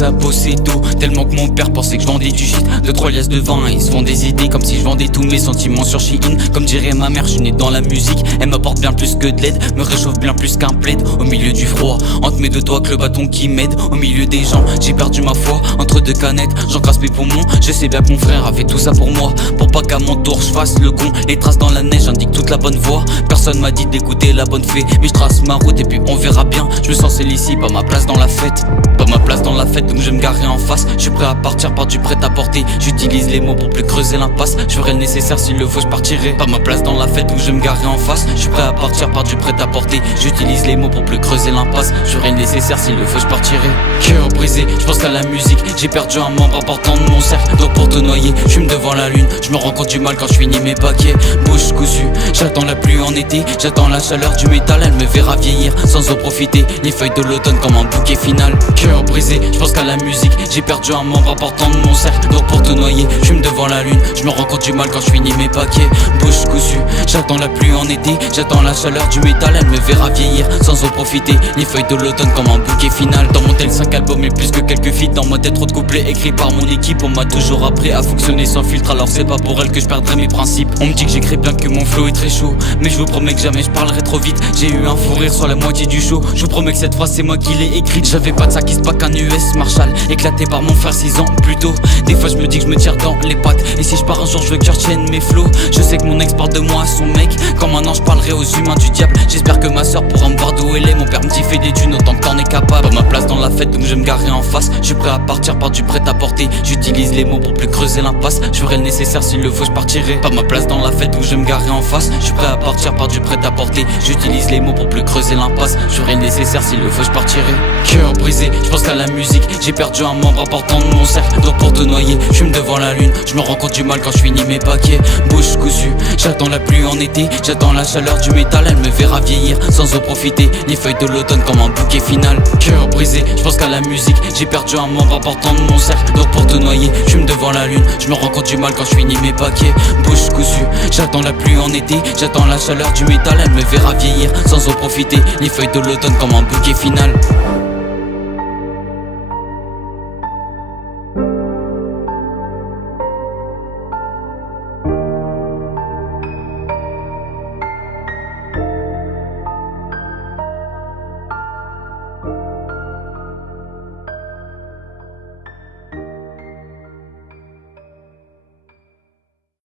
commence à bosser tôt, tellement que mon père pensait que je vendais du shit. 2-3 liasses de vin et ils se font des idées comme si je vendais tous mes sentiments sur Shein. Comme dirait ma mère, je suis né dans la musique. Elle m'apporte bien plus que de l'aide, me réchauffe bien plus qu'un plaid. Au milieu du froid, entre mes deux doigts que le bâton qui m'aide. Au milieu des gens, j'ai perdu ma foi. Entre deux canettes, j'encrasse mes poumons. Je sais bien que mon frère a fait tout ça pour moi, pour pas qu'à mon tour je fasse le con. Les traces dans la neige indiquent toute la bonne voie. Personne m'a dit d'écouter la bonne fée, mais je trace ma route et puis on verra bien. Je me sens seul ici, pas ma place dans la fête. Pas ma place dans la fête, donc je vais me garer en face. Je suis prêt à partir par du prêt-à-porter. J'utilise les mots pour plus creuser l'impasse. Je ferai le nécessaire, s'il le faut je partirai. Pas ma place dans la fête, donc je vais me garer en face. Je suis prêt à partir par du prêt-à-porter. J'utilise les mots pour plus creuser l'impasse. Je ferai le nécessaire, s'il le faut je partirai. Cœur brisé, je pense qu'à la musique. J'ai perdu un membre important de mon cercle. Donc pour te noyer, je fume devant la lune. Je me rends compte du mal quand je finis mes paquets. Bouche cousue, j'attends la pluie en été. J'attends la chaleur du métal, elle me verra vieillir sans en profiter. Les feuilles de l'automne comme un bouquet final. Cœur brisé, je pense qu'à la musique. J'ai perdu un membre important de mon cercle. Donc pour te noyer, je fume devant la lune. Je me rends compte du mal quand je finis mes paquets. Bouche cousue, j'attends la pluie en été. J'attends la chaleur du métal, elle me verra vieillir sans en profiter. Les feuilles de l'automne comme un bouquet final. Dans mon tel 5 albums et plus que quelques feats. Dans ma tête trop de couplets écrits par mon équipe. On m'a toujours appris à fonctionner sans filtre. Alors c'est pas pour elle que je perdrai mes principes. On me dit que j'écris bien, que mon flow est très chaud, mais je vous promets que jamais je parlerai trop vite. J'ai eu un fou rire sur la moitié du show. Je vous promets que cette phrase c'est moi qui l'ai écrite. J'avais pas de sac, pas qu'un US Marshall éclaté par mon frère 6 ans plus tôt. Des fois je me dis que je me tire dans les pattes. Et si je pars un jour je veux que je retienne mes flots. Je sais que mon ex parle de moi à son mec. Comme un ange je parlerai aux humains du diable. J'espère que ma soeur pourra me voir d'où elle est. Mon père me dit fais des thunes autant que t'en es capable. Pas ma place dans la fête donc je vais me garer en face. Je suis prêt à partir par du prêt-à-porter. J'utilise les mots pour plus creuser l'impasse. Je ferai le nécessaire, s'il le faut je partirai. Pas ma place dans la fête donc je vais me garer en face. Je suis prêt à partir par du prêt-à-porter. J'utilise les mots pour plus creuser l'impasse. Je ferai le nécessaire, s'il le faut je partirai. Cœur brisé, je pense qu'à la musique. J'ai perdu un membre important de mon cercle. Donc pour te noyer, je fume devant la lune. Je me rends compte du mal quand je finis mes paquets. Bouche cousue, j'attends la pluie en été. J'attends la chaleur du métal, elle me verra vieillir sans en profiter. Les feuilles de l'automne comme un bouquet final. Cœur brisé, je pense qu'à la musique. J'ai perdu un membre important de mon cercle. Donc pour te noyer, je fume devant la lune. Je me rends compte du mal quand je finis mes paquets. Bouche cousue, j'attends la pluie en été. J'attends la chaleur du métal, elle me verra vieillir sans en profiter. Les feuilles de l'automne comme un bouquet final.